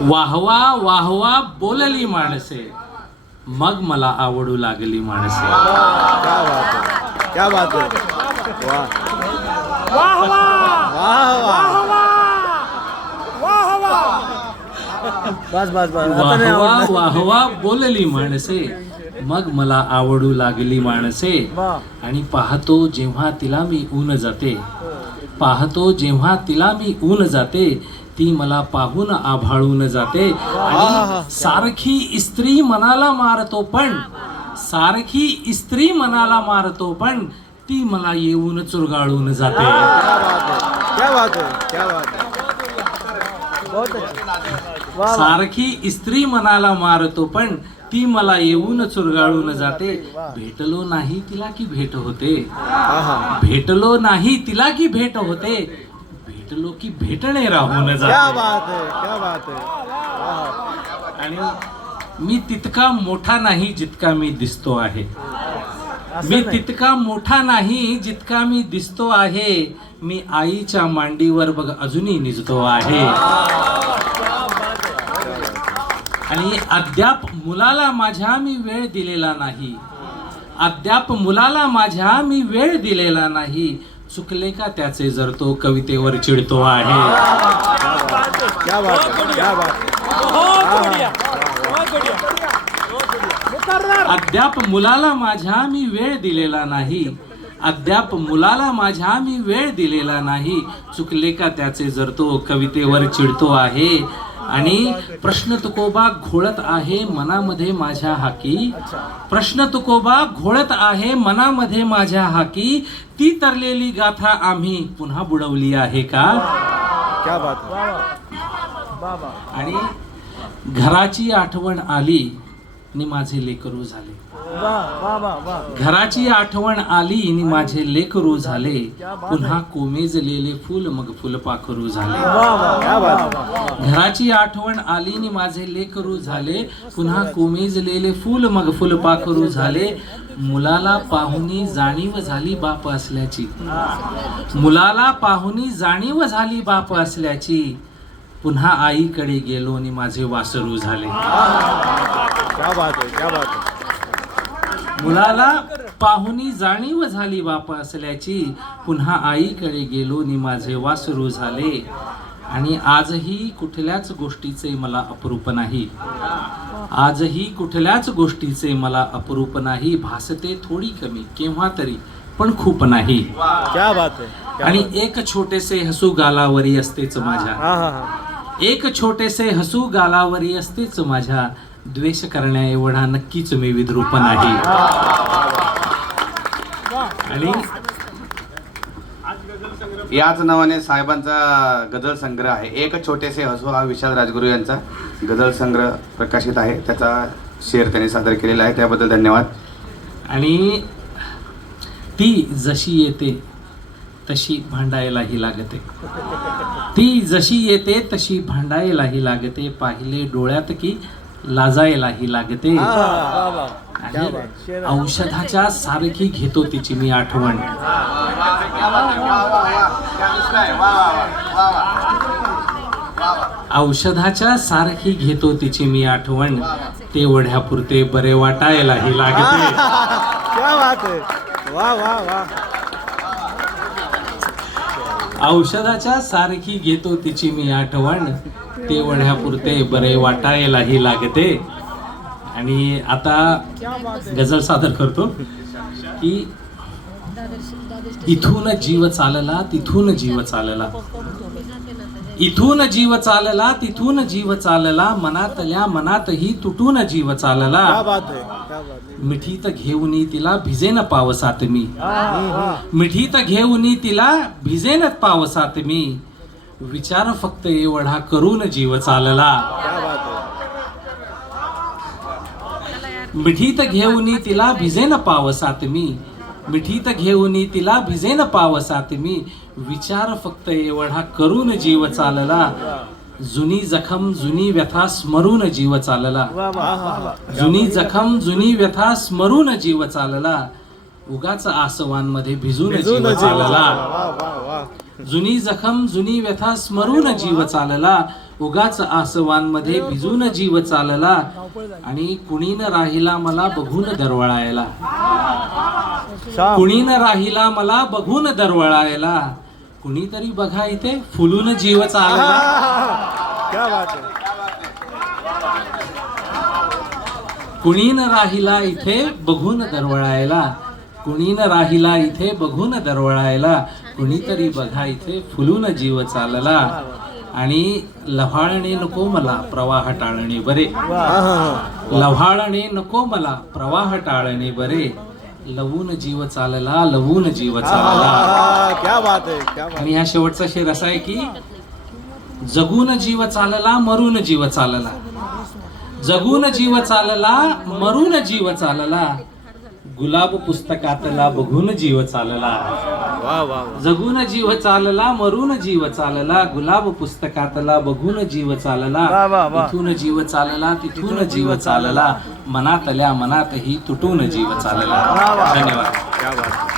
वाहवा वाहवा बोलली माणसे, मग मला आवडू लागली माणसे. क्या बात है, क्या बात है. वाह वाह वाह. बस बस बस. आता नाही वाहवा आवडणार. वाहवा बोलली माणसे, मग मला आवडू लागली माणसे. आणि पाहतो जेव्हा तिला मी ऊन जाते, पाहतो जेव्हा तिला मी ऊन जाते, ती मला पाहून आभाळून जाते. आणि सारखी इस्त्री मनाला मारतो पण, सारखी इस्त्री मनाला मारतो पण, ती मला येऊन चुरगाळून जाते. क्या बात है, क्या बात है. बहुत अच्छा. सारखी इस्त्री मनाला मारतो पण, ती मला येऊन चुरगाळून जाते. भेटलो नाही तिला की भेट होते, भेटलो नाही तिला की भेट होते, भेटलो की भेटणे राहून क्या जाते. बात है, क्या बात है. आणि मी तितका मोठा नाही जितका मी दिसतो आहे, मी तितका मोठा नाही जितका मी दिसतो आहे, मी आईच्या मांडीवर बघ अजूनही निजतो आहे. आणि अद्याप मुलाला माझ्या मी वेळ दिलेला नाही, अद्याप मुलाला माझ्या मी वेळ दिलेला नाही, चुकले का त्याचे जर तो कवितेवर चिडतो आहे. क्या बात है, क्या बात है. अद्याप मुलाला माझ्या मी वेळ दिलेला नाही, अद्याप मुलाला माझ्या मी वेळ दिलेला नाही, चुकले का त्याचे जर तो कवितेवर चिडतो आहे. आणि प्रश्न तुकोबा घोळत आहे मनामध्ये माझ्या हाकी, प्रश्न तुकोबा घोळत आहे मनामध्ये माझ्या हाकी, ती तरलेली गाथा आम्ही पुन्हा बुडवली आहे का. क्या बात है. आणि घराची आठवण आली आणि माझे लेकरू झाले, घराची आठवण आली आणि माझे लेकरू झाले, पुन्हा कोमेजलेले फुल मग फुलपाखरू झाले. घराची आठवण आली आणि माझे लेकरू झाले, पुन्हा कोमेजलेले फुल मग फुलपाखरू झाले. मुलाला पाहुणी जाणीव झाली बाप असल्याची, मुलाला पाहुणी जाणीव झाली बाप असल्याची, पुन्हा आईकडे गेलो आणि माझे वासरू झाले. क्या बात है, क्या बात है. मुलाला पाहुणी जाणीव झाली बाप असल्याची, पुन्हा आईकडे गेलो आणि माझे वासरू झाले. आणि आजही कुठल्याच गोष्टीचे मला अप्रूप नाही, आजही कुठल्याच गोष्टीचे मला अप्रूप नाही, भासते थोडी कमी केव्हा तरी पण खूप नाही. क्या बात है. आणि एक छोटेसे हसू गालावरी असतेच माझ्या, एक छोटेसे हसू गालावरी असतेच माझ्या, द्वेष करण्या एवढा नक्कीच मी विद्रूप नाही. आणि याच नावाने साहेबांचा गझल संग्रह आहे, एक छोटेसे हसू, हा विशाल राजगुरू यांचा गझल संग्रह प्रकाशित आहे, त्याचा शेअर त्यांनी सादर केलेला आहे, त्याबद्दल धन्यवाद. आणि ती जशी येते तशी भांडायलाही लागते, ती जशी येते तशी भांडायलाही लागते, पाहिले डोळ्यात की लाजायलाही लागते. आणि औषधाच्या सारखी घेतो तिची मी आठवण, औषधाच्या सारखी घेतो तिची मी आठवण, ते ओढ्यापुरते बरे वाटायलाही लागते. क्या बात है. वाह वाह वाह. औषधाच्या सारखी घेतो तिची मी आठवण, ते ओढ्यापुरते बरे वाटायलाही लागते. आणि आता गझल सादर करतो की इथून जीव चालला तिथून जीव चालला, इथून जीव चालला तिथून जीव चालला, मनातल्या मनातही तुटून जीव चालला. क्या बात है, क्या बात है. मिठीत घेऊनी तिला भिजेन पावसात मी, मिठीत घेऊनी तिला भिजेन पावसात मी, विचार फक्त एवढा करून जीव चालला. क्या बात है. मिठीत घेऊनी तिला भिजेन पावसात मी, मिठीत घेऊनी तिला भिजेन पावसात मी, विचार फक्त एवढा करून जीव चालला, जुनी जखम जुनी व्यथा स्मरून जीव चालला, जुनी जखम जुनी व्यथा स्मरून जीव चालला, उगाच आसवांमध्ये भिजून जीव चालला, जुनी जखम जुनी व्यथा स्मरून जीव चालला, उगाच आसवांमध्ये भिजून जीव चालला आणि कुणी न राहिला मला बघून दरवळायला. कुणी न राहिला मला बघून दरवळायला. कुणीतरी बघा इथे फुलून जीव चालला. क्या बात है. कुणी न राहिला इथे बघून दरवळायला. कुणी न राहिला इथे बघून दरवळायला. कुणीतरी बघा इथे फुलून जीव चालला. आणि लव्हाळणे नको मला प्रवाह टाळणे बरे. लव्हाळणे नको मला प्रवाह टाळणे बरे. लवून जीव चालला, लवून जीव चालला. क्या बात है, क्या बात. आणि ह्या शेवटचा शेर असा आहे की जगून जीव चालला, मरून जीव चालला. जगून जीव चालला, मरून जीव चालला. गुलाब पुस्तकातला बघून जीव चालला. वाह वाह. जगून जीव चालला, मरून जीव चालला. गुलाब पुस्तकातला बघून जीव चालला. वा, वा, वा. इथून जीव चालला, तिथून जीव चालला. मनातल्या मनातही तुटून जीव चालला. वा, वा. धन्यवाद. क्या बात.